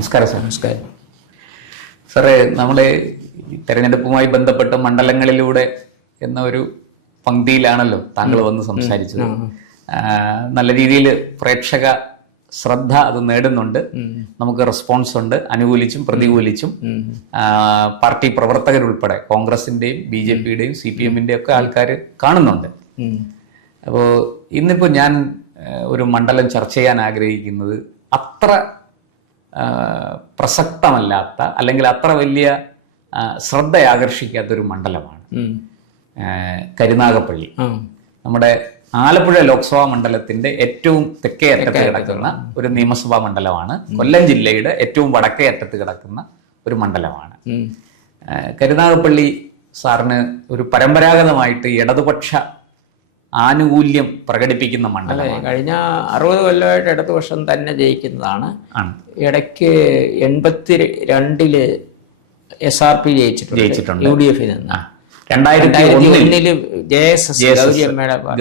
നമസ്കാരം സാർ. നമസ്കാരം സാറേ, നമ്മളെ തെരഞ്ഞെടുപ്പുമായി ബന്ധപ്പെട്ട മണ്ഡലങ്ങളിലൂടെ എന്ന ഒരു പങ്ക്തിയിലാണല്ലോ താങ്കൾ വന്ന് സംസാരിച്ചത്. നല്ല രീതിയിൽ പ്രേക്ഷക ശ്രദ്ധ അത് നേടുന്നുണ്ട്. നമുക്ക് റെസ്പോൺസ് ഉണ്ട്, അനുകൂലിച്ചും പ്രതികൂലിച്ചും. പാർട്ടി പ്രവർത്തകരുൾപ്പെടെ കോൺഗ്രസിന്റെയും BJPയുടെയും CPMന്റെയും ഒക്കെ ആൾക്കാർ കാണുന്നുണ്ട്. അപ്പോൾ ഇന്നിപ്പോൾ ഞാൻ ഒരു മണ്ഡലം ചർച്ച ചെയ്യാൻ ആഗ്രഹിക്കുന്നത് അത്ര പ്രസക്തമല്ലാത്ത അല്ലെങ്കിൽ അത്ര വലിയ ശ്രദ്ധ ആകർഷിക്കാത്തൊരു മണ്ഡലമാണ് കരുനാഗപ്പള്ളി. നമ്മുടെ ആലപ്പുഴ ലോക്സഭാ മണ്ഡലത്തിന്റെ ഏറ്റവും തെക്കേ അറ്റത്ത് കിടക്കുന്ന ഒരു നിയമസഭാ മണ്ഡലമാണ്. കൊല്ലം ജില്ലയുടെ ഏറ്റവും വടക്കേ അറ്റത്ത് കിടക്കുന്ന ഒരു മണ്ഡലമാണ് കരുനാഗപ്പള്ളി. സാറിന് ഒരു പരമ്പരാഗതമായിട്ട് ഇടതുപക്ഷ ആനുകൂല്യം പ്രകടിപ്പിക്കുന്ന മണ്ഡലമാണ്. കഴിഞ്ഞ 60 കൊല്ലമായിട്ട് ഇടതുപക്ഷം തന്നെ ജയിക്കുന്നതാണ്. ഇടയ്ക്ക് 82 SRP ജയിച്ചിട്ടുണ്ട് UDF നിന്ന്. 2001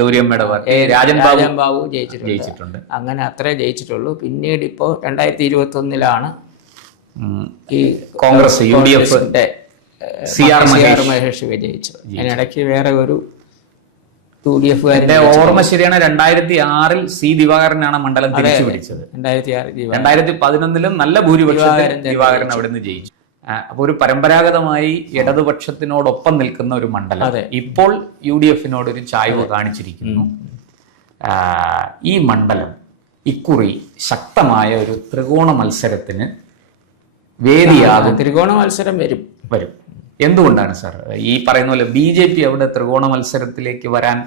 ഗൗരിയമ്മയുടെ പാർട്ടി രാജൻ ബാബു ജയിച്ചിട്ടുണ്ട്. അങ്ങനെ അത്രേ ജയിച്ചിട്ടുള്ളൂ. പിന്നീട് ഇപ്പോ 2021 ഈ കോൺഗ്രസ് UDF CR മഹേഷ് വിജയിച്ചത്. അതിനിടയ്ക്ക് വേറെ ഒരു UDF ഓർമ്മ ശരിയാണ്, 2006 C ദിവാകരനാണ് മണ്ഡലം തിരിച്ചു പിടിച്ചത്. 2011 നല്ല ഭൂരിപക്ഷത്തിൽ ദിവാകരൻ അവിടെ നിന്ന് ജയിച്ചു. അപ്പൊ ഒരു പരമ്പരാഗതമായി ഇടതുപക്ഷത്തിനോടൊപ്പം നിൽക്കുന്ന ഒരു മണ്ഡലം ഇപ്പോൾ UDFനോട് ഒരു ചായ്വ് കാണിച്ചിരിക്കുന്നു. ഈ മണ്ഡലം ഇക്കുറി ശക്തമായ ഒരു ത്രികോണ മത്സരത്തിന് വേദിയാകും. ത്രികോണ മത്സരം വരും. എന്തുകൊണ്ടാണ് സാർ ഈ പറയുന്ന പോലെ BJP അവിടെ ത്രികോണ മത്സരത്തിലേക്ക് വരാൻ?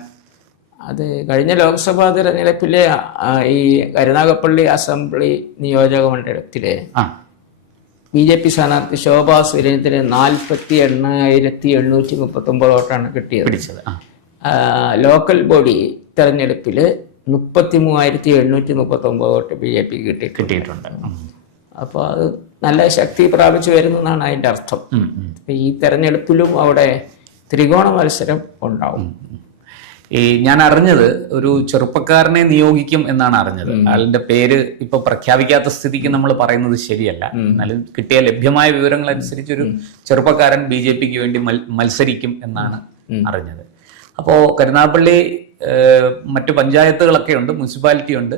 അത് കഴിഞ്ഞ ലോക്സഭാ തെരഞ്ഞെടുപ്പിലെ ഈ കരുനാഗപ്പള്ളി അസംബ്ലി നിയോജക മണ്ഡലത്തിലെ BJP സ്ഥാനാർത്ഥി ശോഭാ സുരേന്ദ്രന് 48,839 വോട്ടാണ് പിടിച്ചത്. ലോക്കൽ ബോഡി തെരഞ്ഞെടുപ്പിൽ 33,839 വോട്ട് BJP കിട്ടിയിട്ടുണ്ട്. അപ്പോൾ അത് നല്ല ശക്തി പ്രാപിച്ചു വരുന്നതാണ് അതിൻ്റെ അർത്ഥം. ഈ തെരഞ്ഞെടുപ്പിലും അവിടെ ത്രികോണ മത്സരം ഉണ്ടാവും. ഞാൻ അറിഞ്ഞത് ഒരു ചെറുപ്പക്കാരനെ നിയോഗിക്കും എന്നാണ് അറിഞ്ഞത്. ആളിന്റെ പേര് ഇപ്പൊ പ്രഖ്യാപിക്കാത്ത സ്ഥിതിക്ക് നമ്മൾ പറയുന്നത് ശരിയല്ല. എന്നാലും കിട്ടിയ ലഭ്യമായ വിവരങ്ങൾ അനുസരിച്ച് ഒരു ചെറുപ്പക്കാരൻ BJPക്ക് വേണ്ടി മത്സരിക്കും എന്നാണ് അറിഞ്ഞത്. അപ്പോ കരുനാഗപ്പള്ളി മറ്റു പഞ്ചായത്തുകളൊക്കെ ഉണ്ട്, മുനിസിപ്പാലിറ്റി ഉണ്ട്.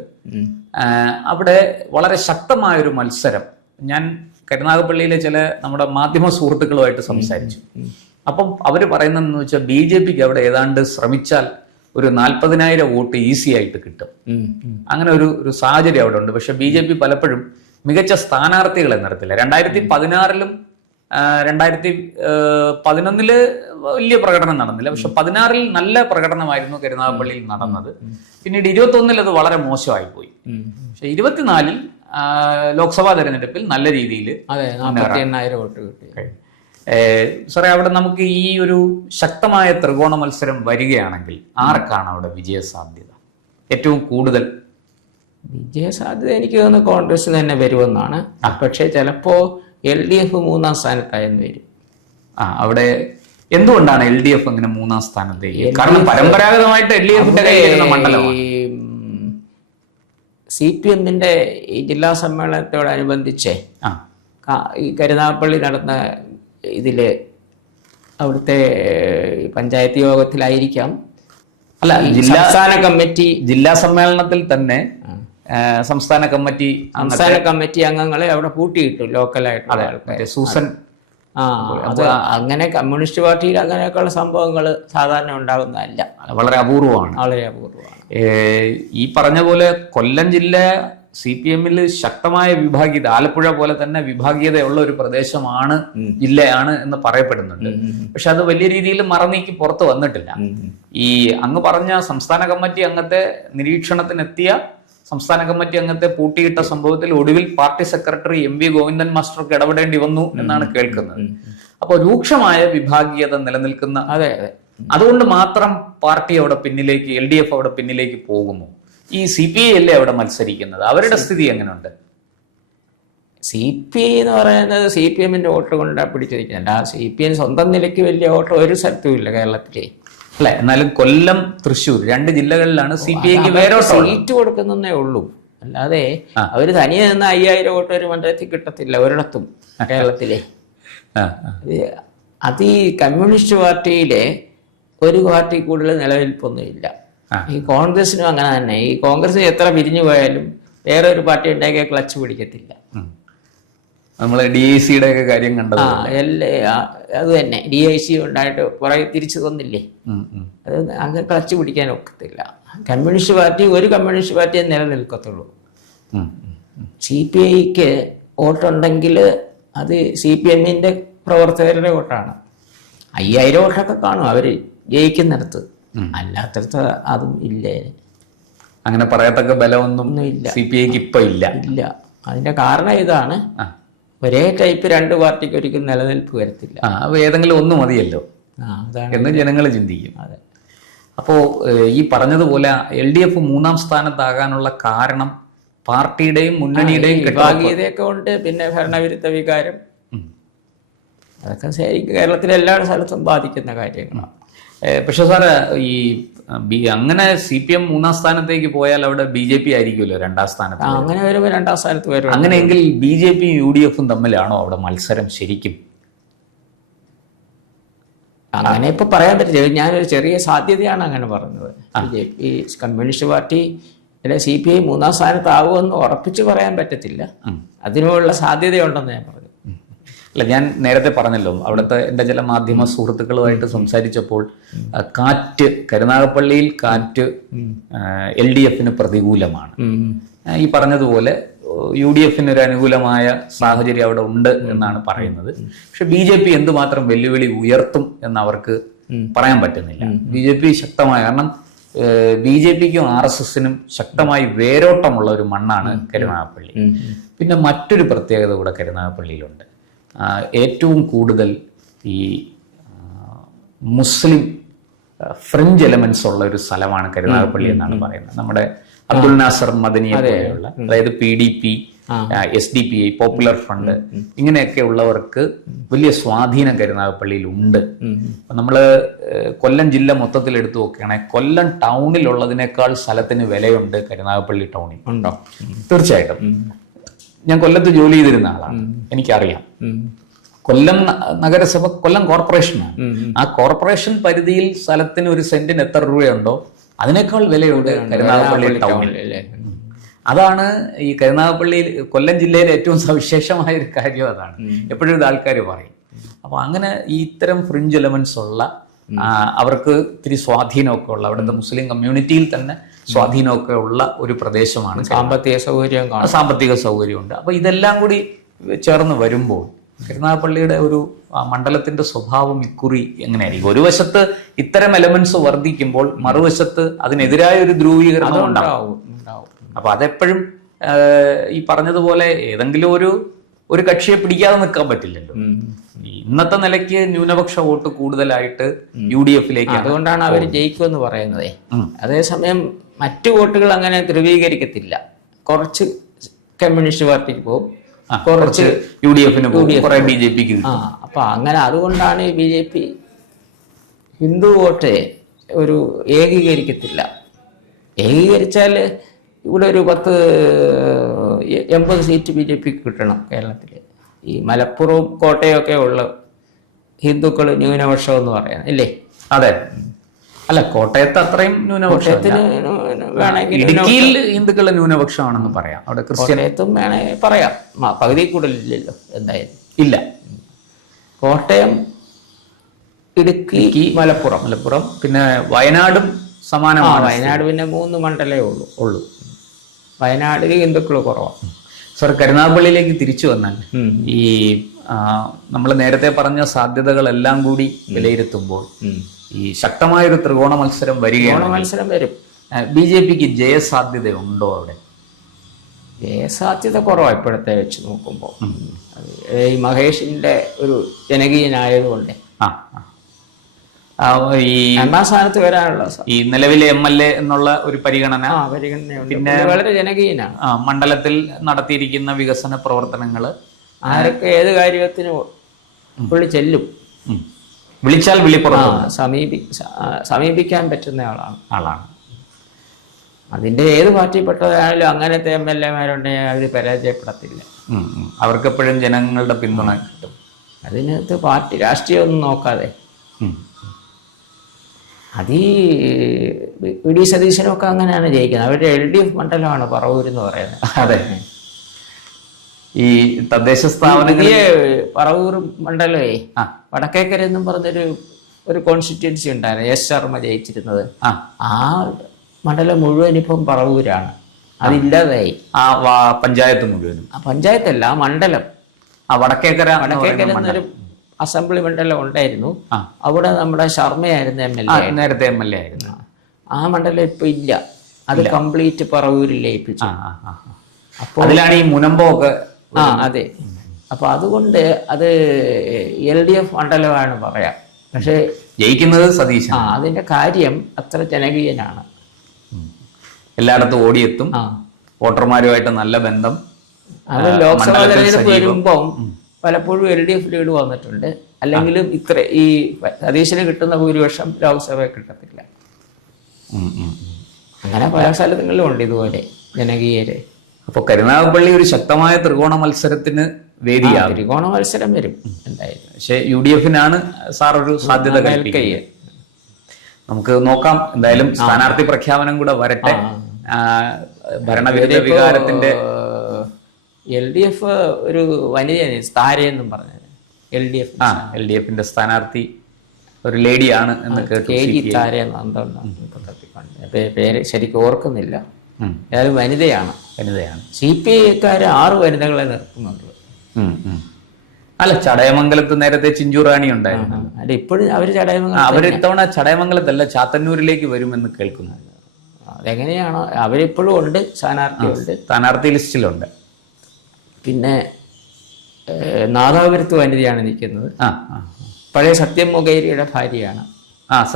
അവിടെ വളരെ ശക്തമായൊരു മത്സരം. ഞാൻ കരുനാഗപ്പള്ളിയിലെ ചില നമ്മുടെ മാധ്യമ സുഹൃത്തുക്കളുമായിട്ട് സംസാരിച്ചു. അപ്പം അവര് പറയുന്നതെന്ന് വെച്ചാൽ BJPക്ക് അവിടെ ഏതാണ്ട് ശ്രമിച്ചാൽ ഒരു 40,000 വോട്ട് ഈസി ആയിട്ട് കിട്ടും. അങ്ങനെ ഒരു സാഹചര്യം അവിടെ ഉണ്ട്. പക്ഷെ BJP പലപ്പോഴും മികച്ച സ്ഥാനാർത്ഥികളെ നിർത്തില്ല. 2016 2011 വലിയ പ്രകടനം നടന്നില്ല. പക്ഷെ 16 നല്ല പ്രകടനമായിരുന്നു കരുനാഗപ്പള്ളിയിൽ നടന്നത്. പിന്നീട് 21 അത് വളരെ മോശമായി പോയി. പക്ഷെ 24 ലോക്സഭാ തെരഞ്ഞെടുപ്പിൽ നല്ല രീതിയിൽ 48,000 വോട്ട് കിട്ടി. സാറേ, അവിടെ നമുക്ക് ഈ ഒരു ശക്തമായ ത്രികോണ മത്സരം വരികയാണെങ്കിൽ ആർക്കാണ് അവിടെ വിജയ സാധ്യത ഏറ്റവും കൂടുതൽ? വിജയസാധ്യത എനിക്ക് തോന്നുന്നു കോൺഗ്രസ് തന്നെ വരുമെന്നാണ്. പക്ഷെ ചിലപ്പോ LDF 3ാം സ്ഥാനത്തായെന്ന് വരും. അവിടെ എന്തുകൊണ്ടാണ് LDF അങ്ങനെ 3ാം സ്ഥാനത്തേക്ക്? കാരണം പരമ്പരാഗതമായിട്ട് LDFന്റെ കയ്യിലുള്ള മണ്ഡലമാണ്. CPMന്റെ ഈ ജില്ലാ സമ്മേളനത്തോടനുബന്ധിച്ച് ഈ കരുനാഗപ്പള്ളി നടന്ന ഇതില് അവിടുത്തെ പഞ്ചായത്ത് യോഗത്തിലായിരിക്കാം, അല്ല സംസ്ഥാന കമ്മിറ്റി ജില്ലാ സമ്മേളനത്തിൽ തന്നെ സംസ്ഥാന കമ്മിറ്റി അംഗങ്ങളെ അവിടെ കൂട്ടിയിട്ടു. ലോക്കലായിട്ടുള്ള ആൾക്കാർ സൂസൻ അത് അങ്ങനെ കമ്മ്യൂണിസ്റ്റ് പാർട്ടിയിൽ അങ്ങനെയൊക്കെയുള്ള സംഭവങ്ങൾ സാധാരണ ഉണ്ടാകുന്നതല്ല, വളരെ അപൂർവമാണ്. ഈ പറഞ്ഞ പോലെ കൊല്ലം ജില്ല CPMൽ ശക്തമായ വിഭാഗീയത, ആലപ്പുഴ പോലെ തന്നെ വിഭാഗീയതയുള്ള ഒരു പ്രദേശമാണ്, ജില്ലയാണ് എന്ന് പറയപ്പെടുന്നുണ്ട്. പക്ഷെ അത് വലിയ രീതിയിൽ മറനീക്കി പുറത്ത് വന്നിട്ടില്ല. ഈ അങ്ങ് പറഞ്ഞ സംസ്ഥാന കമ്മിറ്റി അംഗത്തെ നിരീക്ഷണത്തിനെത്തിയ സംസ്ഥാന കമ്മിറ്റി അംഗത്തെ പൂട്ടിയിട്ട സംഭവത്തിൽ ഒടുവിൽ പാർട്ടി സെക്രട്ടറി MV ഗോവിന്ദൻ മാസ്റ്റർക്ക് ഇടപെടേണ്ടി വന്നു എന്നാണ് കേൾക്കുന്നത്. അപ്പോൾ രൂക്ഷമായ വിഭാഗീയത നിലനിൽക്കുന്ന, അതുകൊണ്ട് മാത്രം പാർട്ടി അവിടെ പിന്നിലേക്ക്, LDF അവിടെ പിന്നിലേക്ക് പോകുമോ? ഈ CPI അല്ലേ അവിടെ മത്സരിക്കുന്നത്, അവരുടെ സ്ഥിതി എങ്ങനെയുണ്ട്? CPI എന്ന് പറയുന്നത് CPMന്റെ വോട്ട് കൊണ്ടാണ് പിടിച്ചിരിക്കുന്നത്. CPM സ്വന്തം നിലയ്ക്ക് വലിയ വോട്ട് ഒരു സ്ഥലത്തും ഇല്ല കേരളത്തിലെ. അല്ലെ? എന്നാലും കൊല്ലം, തൃശ്ശൂർ 2 ജില്ലകളിലാണ് CPIക്ക് വേറെ സീറ്റ് കൊടുക്കുന്നേ ഉള്ളൂ. അല്ലാതെ അവര് തനിയെ നിന്ന് 5000 വോട്ട് ഒരു മണ്ഡലത്തിൽ കിട്ടത്തില്ല ഒരിടത്തും കേരളത്തിലെ. അത് ഈ കമ്മ്യൂണിസ്റ്റ് പാർട്ടിയിലെ ഒരു പാർട്ടി കൂടുതൽ നിലനിൽപ്പൊന്നുമില്ല. ഈ കോൺഗ്രസിനും അങ്ങനെ തന്നെ. ഈ കോൺഗ്രസ് എത്ര പിരിഞ്ഞു പോയാലും വേറെ ഒരു പാർട്ടി ഉണ്ടാക്കിയ ക്ലച്ച് പിടിക്കത്തില്ല. നമ്മള് DICയുടെ ഒക്കെ കാര്യം കണ്ടത് അത് തന്നെ. DIC ഉണ്ടായിട്ട് കുറെ തിരിച്ചു തന്നില്ലേ, അത് അങ്ങനെ ക്ലച്ച് പിടിക്കാൻ ഒക്കത്തില്ല. കമ്മ്യൂണിസ്റ്റ് പാർട്ടി ഒരു കമ്മ്യൂണിസ്റ്റ് പാർട്ടിയെ നിലനിൽക്കത്തുള്ളൂ. CPIക്ക് വോട്ടുണ്ടെങ്കിൽ അത് CPMന്റെ പ്രവർത്തകരുടെ വോട്ടാണ്. 5000 വോട്ടൊക്കെ കാണും അവര് ജയിക്കുന്നിടത്ത്, അല്ലാത്തടത്ത് അതും ഇല്ലേ. അങ്ങനെ പറയത്തക്ക ബലമൊന്നും CPIക്ക് ഇപ്പൊ ഇല്ല. അതിന്റെ കാരണം ഇതാണ്, ഒരേ ടൈപ്പ് രണ്ട് പാർട്ടിക്ക് ഒരിക്കലും നിലനിൽപ്പ് വരത്തില്ല. ഏതെങ്കിലും ഒന്ന് മതിയല്ലോ എന്ന് ജനങ്ങൾ ചിന്തിക്കും. അതെ. അപ്പോൾ ഈ പറഞ്ഞതുപോലെ LDF 3-ാം സ്ഥാനത്താകാനുള്ള കാരണം പാർട്ടിയുടെയും മുന്നണിയുടെയും വിഭാഗീയതയൊക്കെ ഉണ്ട്, പിന്നെ ഭരണവിരുദ്ധ വികാരം, അതൊക്കെ കേരളത്തിലെ എല്ലാ സ്ഥലത്തും ബാധിക്കുന്ന കാര്യങ്ങളാണ്. പക്ഷെ സാറ് ഈ അങ്ങനെ CPM 3-ാം സ്ഥാനത്തേക്ക് പോയാൽ അവിടെ BJP ആയിരിക്കുമല്ലോ 2-ാം സ്ഥാനത്ത്. അങ്ങനെ വരുമ്പോൾ 2-ാം സ്ഥാനത്ത് വരും. അങ്ങനെയെങ്കിൽ BJP UDF തമ്മിലാണോ അവിടെ മത്സരം ശരിക്കും? അങ്ങനെ ഇപ്പൊ പറയാൻ പറ്റില്ല. ഞാനൊരു ചെറിയ സാധ്യതയാണ് അങ്ങനെ പറഞ്ഞത്. BJP കമ്മ്യൂണിസ്റ്റ് പാർട്ടി CPI 3-ാം സ്ഥാനത്താവുമെന്ന് ഉറപ്പിച്ച് പറയാൻ പറ്റത്തില്ല. അതിനുള്ള സാധ്യതയുണ്ടെന്ന് ഞാൻ പറഞ്ഞു. അല്ല, ഞാൻ നേരത്തെ പറഞ്ഞല്ലോ, അവിടുത്തെ എൻ്റെ ചില മാധ്യമ സുഹൃത്തുക്കളുമായിട്ട് സംസാരിച്ചപ്പോൾ കാറ്റ് കരുനാഗപ്പള്ളിയിൽ കാറ്റ് LDFന് പ്രതികൂലമാണ്. ഈ പറഞ്ഞതുപോലെ UDFന് ഒരു അനുകൂലമായ സാഹചര്യം അവിടെ ഉണ്ട് എന്നാണ് പറയുന്നത്. പക്ഷെ BJP എന്തുമാത്രം വെല്ലുവിളി ഉയർത്തും എന്ന് അവർക്ക് പറയാൻ പറ്റുന്നില്ല. BJP ശക്തമായ, കാരണം BJPക്കും RSSനും ശക്തമായി വേരോട്ടമുള്ള ഒരു മണ്ണാണ് കരുനാഗപ്പള്ളി. പിന്നെ മറ്റൊരു പ്രത്യേകത കൂടെ കരുനാഗപ്പള്ളിയിലുണ്ട്. ഏറ്റവും കൂടുതൽ ഈ മുസ്ലിം ഫ്രഞ്ച് എലമെന്റ്സ് ഉള്ള ഒരു സ്ഥലമാണ് കരുനാഗപ്പള്ളി എന്നാണ് പറയുന്നത്. നമ്മുടെ അബ്ദുൽ നാസർ മദനിയെ പോലെയുള്ള, അതായത് PDP, SDPI, പോപ്പുലർ ഫ്രണ്ട്, ഇങ്ങനെയൊക്കെ ഉള്ളവർക്ക് വലിയ സ്വാധീനം കരുനാഗപ്പള്ളിയിൽ ഉണ്ട്. നമ്മള് കൊല്ലം ജില്ല മൊത്തത്തിൽ എടുത്തു നോക്കുകയാണെങ്കിൽ കൊല്ലം ടൗണിലുള്ളതിനേക്കാൾ സ്ഥലത്തിന് വിലയുണ്ട് കരുനാഗപ്പള്ളി ടൗണിൽ. ഉണ്ടോ? തീർച്ചയായിട്ടും. ഞാൻ കൊല്ലത്ത് ജോലി ചെയ്തിരുന്ന ആളാണ്, എനിക്കറിയാം. കൊല്ലം നഗരസഭ കൊല്ലം കോർപ്പറേഷനാണ്. ആ കോർപ്പറേഷൻ പരിധിയിൽ സ്ഥലത്തിന് ഒരു സെന്റിന് എത്ര രൂപയുണ്ടോ അതിനേക്കാൾ വിലയുണ്ട് കരുനാഗപ്പള്ളി ടൗണിൽ. അതാണ് ഈ കരുനാഗപ്പള്ളി കൊല്ലം ജില്ലയിലെ ഏറ്റവും സവിശേഷമായ ഒരു കാര്യം. അതാണ് എപ്പോഴും ഇത് ആൾക്കാർ പറയും. അപ്പൊ അങ്ങനെ ഈ ഇത്തരം ഫ്രിഞ്ച് എലമെന്റ്സ് ഉള്ള, അവർക്ക് ഇത്തിരി സ്വാധീനമൊക്കെ ഉള്ള, അവിടുത്തെ മുസ്ലിം കമ്മ്യൂണിറ്റിയിൽ തന്നെ സ്വാധീനമൊക്കെ ഉള്ള ഒരു പ്രദേശമാണ്. സാമ്പത്തിക സൗകര്യമുണ്ട്. അപ്പൊ ഇതെല്ലാം കൂടി ചേർന്ന് വരുമ്പോൾ കരുനാഗപ്പള്ളിയുടെ ഒരു മണ്ഡലത്തിന്റെ സ്വഭാവം ഇക്കുറി എങ്ങനെയായിരിക്കും? ഒരു വശത്ത് ഇത്തരം എലമെന്റ്സ് വർദ്ധിക്കുമ്പോൾ മറുവശത്ത് അതിനെതിരായ ഒരു ധ്രുവീകരണം ഉണ്ടാവും. അപ്പൊ അതെപ്പോഴും ഈ പറഞ്ഞതുപോലെ ഏതെങ്കിലും ഒരു കക്ഷിയെ പിടിക്കാതെ നിൽക്കാൻ പറ്റില്ലല്ലോ. ഇന്നത്തെ നിലയ്ക്ക് ന്യൂനപക്ഷ വോട്ട് കൂടുതലായിട്ട് UDFിലേക്ക്, അതുകൊണ്ടാണ് അവർ ജയിക്കുമെന്ന് പറയുന്നത്. അതേസമയം മറ്റു വോട്ടുകൾ അങ്ങനെ ധ്രുവീകരിക്കത്തില്ല. കുറച്ച് കമ്മ്യൂണിസ്റ്റ് പാർട്ടിക്ക് പോകും, കുറച്ച് UDFന് പോകും, കുറെ BJPക്ക്. അപ്പൊ അങ്ങനെ അതുകൊണ്ടാണ് BJP ഹിന്ദു വോട്ട് ഒരു ഏകീകരിക്കത്തില്ല. ഏകീകരിച്ചാൽ ഇവിടെ ഒരു 80 സീറ്റ് BJPക്ക് കിട്ടണം കേരളത്തിൽ. ഈ മലപ്പുറവും കോട്ടയം ഒക്കെ ഉള്ള ഹിന്ദുക്കൾ ന്യൂനപക്ഷം എന്ന് പറയാം, ഇല്ലേ? അതെ. അല്ല, കോട്ടയത്ത് അത്രയും ന്യൂനപക്ഷത്തിന് വേണമെങ്കിൽ ഇടുക്കിയിൽ ഹിന്ദുക്കൾ ന്യൂനപക്ഷമാണെന്ന് പറയാം. അവിടെ ക്രിസ്ത്യനത്തും വേണമെങ്കിൽ പറയാം. പകുതി കൂടുതലില്ലല്ലോ എന്തായാലും. ഇല്ല. കോട്ടയം, ഇടുക്കി, മലപ്പുറം, പിന്നെ വയനാടും സമാനമാണ്. വയനാട് പിന്നെ 3 മണ്ഡലേ ഉള്ളൂ. വയനാടിൽ ഹിന്ദുക്കൾ കുറവാണ്. സർ, കരുനാഗപ്പള്ളിയിലേക്ക് തിരിച്ചു വന്നാൽ ഈ നമ്മൾ നേരത്തെ പറഞ്ഞ സാധ്യതകളെല്ലാം കൂടി വിലയിരുത്തുമ്പോൾ ഈ ശക്തമായൊരു ത്രികോണ മത്സരം വരികയാണ്. വരും. BJPക്ക് ജയസാധ്യത ഉണ്ടോ അവിടെ? ജയസാധ്യത കുറവാണ് ഇപ്പോഴത്തെ വെച്ച് നോക്കുമ്പോൾ. ഈ മഹേഷിന്റെ ഒരു ജനകീയനായതുകൊണ്ട് ഈ 2-ാം സ്ഥാനത്ത് വരാനുള്ള ഈ നിലവിലെ MLA എന്നുള്ള ഒരു പരിഗണന, പിന്നെ വളരെ ജനകീയനാണ്. മണ്ഡലത്തിൽ നടത്തിയിരിക്കുന്ന വികസന പ്രവർത്തനങ്ങൾ, ആരൊക്കെ ഏത് കാര്യത്തിനും പുള്ളി ചെല്ലും. വിളിച്ചാൽ വിളിപ്പുറത്ത് സമീപിക്കാൻ പറ്റുന്ന ആളാണ്. അതിൻ്റെ ഏത് പാർട്ടിപ്പെട്ടതായാലും അങ്ങനത്തെ MLA-മാരുണ്ടെങ്കിൽ അവർ പരാജയപ്പെടത്തില്ല. അവർക്കെപ്പോഴും ജനങ്ങളുടെ പിന്തുണ കിട്ടും. അതിനകത്ത് പാർട്ടി രാഷ്ട്രീയമൊന്നും നോക്കാതെ അത് ഈ വി.ഡി. സതീശനൊക്കെ അങ്ങനെയാണ് ജയിക്കുന്നത്. അവരുടെ LDF മണ്ഡലമാണ് പറവൂർ എന്ന് പറയുന്നത്. അതെ, ഈ തദ്ദേശ സ്ഥാപനങ്ങൾ പറവൂർ മണ്ഡലമേ വടക്കേക്കര എന്നും പറഞ്ഞൊരു കോൺസ്റ്റിറ്റ്യുവൻസി ഉണ്ടായിരുന്നു. S. ശർമ്മ ജയിച്ചിരുന്നത്. ആ മണ്ഡലം മുഴുവൻ ഇപ്പം പറവൂരാണ്. അതില്ലാതായി. പഞ്ചായത്ത് മുഴുവനും. പഞ്ചായത്തല്ല, ആ മണ്ഡലം. വടക്കേക്കര എന്നൊരു അസംബ്ലി മണ്ഡലം ഉണ്ടായിരുന്നു. അവിടെ നമ്മുടെ ശർമ്മയായിരുന്നു MLA. നേരത്തെ MLA ആയിരുന്നു. ആ മണ്ഡലം ഇപ്പൊ ഇല്ല. അത് കംപ്ലീറ്റ് പറവൂരിൽ ലയിപ്പിച്ചു. അപ്പോൾ അതിലാണ് ഈ മുനമ്പോ ഒക്കെ. അതെ. അപ്പൊ അതുകൊണ്ട് അത് LDF മണ്ഡലമാണ് പറയാം. പക്ഷെ ജയിക്കുന്നത് സതീശൻ. അതിന്റെ കാര്യം അത്ര ജനകീയനാണ്. എല്ലായിടത്തും ഓടിയെത്തും. വോട്ടർമാരുമായിട്ട് നല്ല ബന്ധം. അത് ലോക്സഭാ തെരഞ്ഞെടുപ്പ് വരുമ്പം പലപ്പോഴും LDF ലീഡ് വന്നിട്ടുണ്ട്. അല്ലെങ്കിലും ഇത്ര ഈ സതീശന് കിട്ടുന്ന ഭൂരിപക്ഷം ലോക്സഭയിൽ കിട്ടത്തില്ല. അങ്ങനെ പല സ്ഥലങ്ങളിലും ഉണ്ട് ഇതുപോലെ ജനകീയര്. അപ്പോൾ കരുനാഗപ്പള്ളി ഒരു ശക്തമായ ത്രികോണ മത്സരത്തിന് വേദിയാകും. ത്രികോണ മത്സരം വരും എന്തായാലും. പക്ഷെ UDF-നാണ് സാർ ഒരു സാധ്യത കൽപ്പിക്കുക. നമുക്ക് നോക്കാം. എന്തായാലും സ്ഥാനാർത്ഥി പ്രഖ്യാപനം കൂടെ വരട്ടെ. ഭരണവിരുദ്ധ വികാരത്തിന്റെ LDF ഒരു വനിതയാണ് താരയെന്നും പറഞ്ഞത്. LDF-ന്റെ സ്ഥാനാർത്ഥി ഒരു ലേഡിയാണ് എന്ന് കേട്ടു. പേര് ശരിക്കും ഓർക്കുന്നില്ല. ഏതായാലും വനിതയാണ്. CPI-ക്കാർ 6 വനിതകളെ നിർത്തുന്നുണ്ട്. അല്ല, ചടയമംഗലത്ത് നേരത്തെ ചിഞ്ചുറാണി ഉണ്ടായിരുന്നു. അല്ല, ഇപ്പോഴും അവര് അവരിത്തവണ ചടയമംഗലത്തല്ല ചാത്തന്നൂരിലേക്ക് വരുമെന്ന് കേൾക്കുന്നു. അതെങ്ങനെയാണോ? അവരിപ്പോഴും ഉണ്ട്, സ്ഥാനാർത്ഥി ലിസ്റ്റിലുണ്ട്. പിന്നെ നാദാപുരത്ത് വനിതയാണ് നിൽക്കുന്നത്. പഴയ സത്യം മൊകേരിയുടെ ഭാര്യയാണ്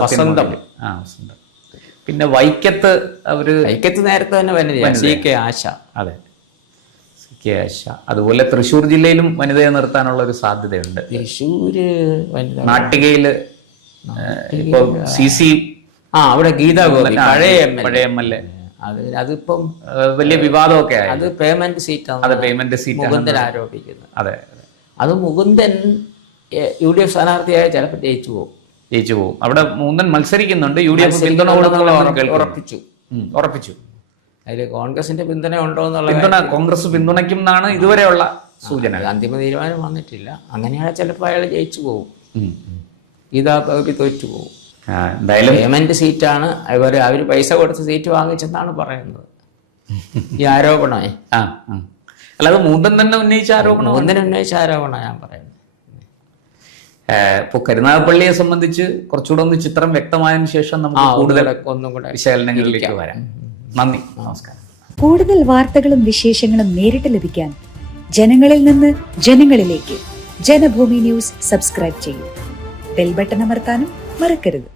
വസന്തം. പിന്നെ വൈക്കത്ത് നേരത്തെ തന്നെ വനിതയാണ് CK ആശ. അതെ, CK ആശ. അതുപോലെ തൃശ്ശൂർ ജില്ലയിലും വനിതയെ നിർത്താനുള്ള ഒരു സാധ്യതയുണ്ട്. തൃശ്ശൂര് നാട്ടികയില് ഇപ്പൊ CC അവിടെ ഗീതാ ഗോപി പഴയ MLA. അതിപ്പം വലിയ വിവാദമൊക്കെ ആയി. അത് പേയ്മെന്റ് സീറ്റാണ്. അതെ, പേയ്മെന്റ് സീറ്റ് മുകുന്ദൻ ആരോപിക്കുന്നത്. അതെ, അത് മുകുന്ദൻ UDF സ്ഥാനാർത്ഥിയായ ചിലപ്പോൾ ജയിച്ചു പോകും. അവിടെ മുകുന്ദൻ മത്സരിക്കുന്നുണ്ട്. UDF പിന്തുണ ഉറപ്പിച്ചു. അതിൽ കോൺഗ്രസിന്റെ പിന്തുണ ഉണ്ടോ എന്നുള്ള കോൺഗ്രസ് പിന്തുണയ്ക്കും എന്നാണ് ഇതുവരെയുള്ള സൂചന. അന്തിമ തീരുമാനം വന്നിട്ടില്ല. അങ്ങനെയാണെങ്കിൽ ചിലപ്പോൾ അയാൾ ജയിച്ചു പോകും. ഗീതാ ഗോപി തോറ്റു പോകും. പേയ്മെന്റ് സീറ്റാണ്. അവര് പൈസ കൊടുത്ത് സീറ്റ് വാങ്ങിച്ചെന്നാണ് പറയുന്നത്. ഈ ആരോപണമേ. അല്ലാതെ മുകുന്ദൻ തന്നെ ഉന്നയിച്ച ആരോപണം. ഞാൻ പറയുന്നത്. ഇപ്പോൾ കരുനാഗപ്പള്ളിയെ സംബന്ധിച്ച് കുറച്ചുകൂടെ ഒന്ന് ചിത്രം വ്യക്തമായതിനു ശേഷം നമുക്ക് കൂടുതൽ വിശകലനങ്ങളിലേക്ക് വരാം. നന്ദി, നമസ്കാരം. കൂടുതൽ വാർത്തകളും വിശേഷങ്ങളും നേരിട്ട് ലഭിക്കാൻ ജനങ്ങളിൽ നിന്ന് ജനങ്ങളിലേക്ക് ജനഭൂമി ന്യൂസ് സബ്സ്ക്രൈബ് ചെയ്യൂ. ബെൽ ബട്ടൺ അമർത്താനും മറക്കരുത്.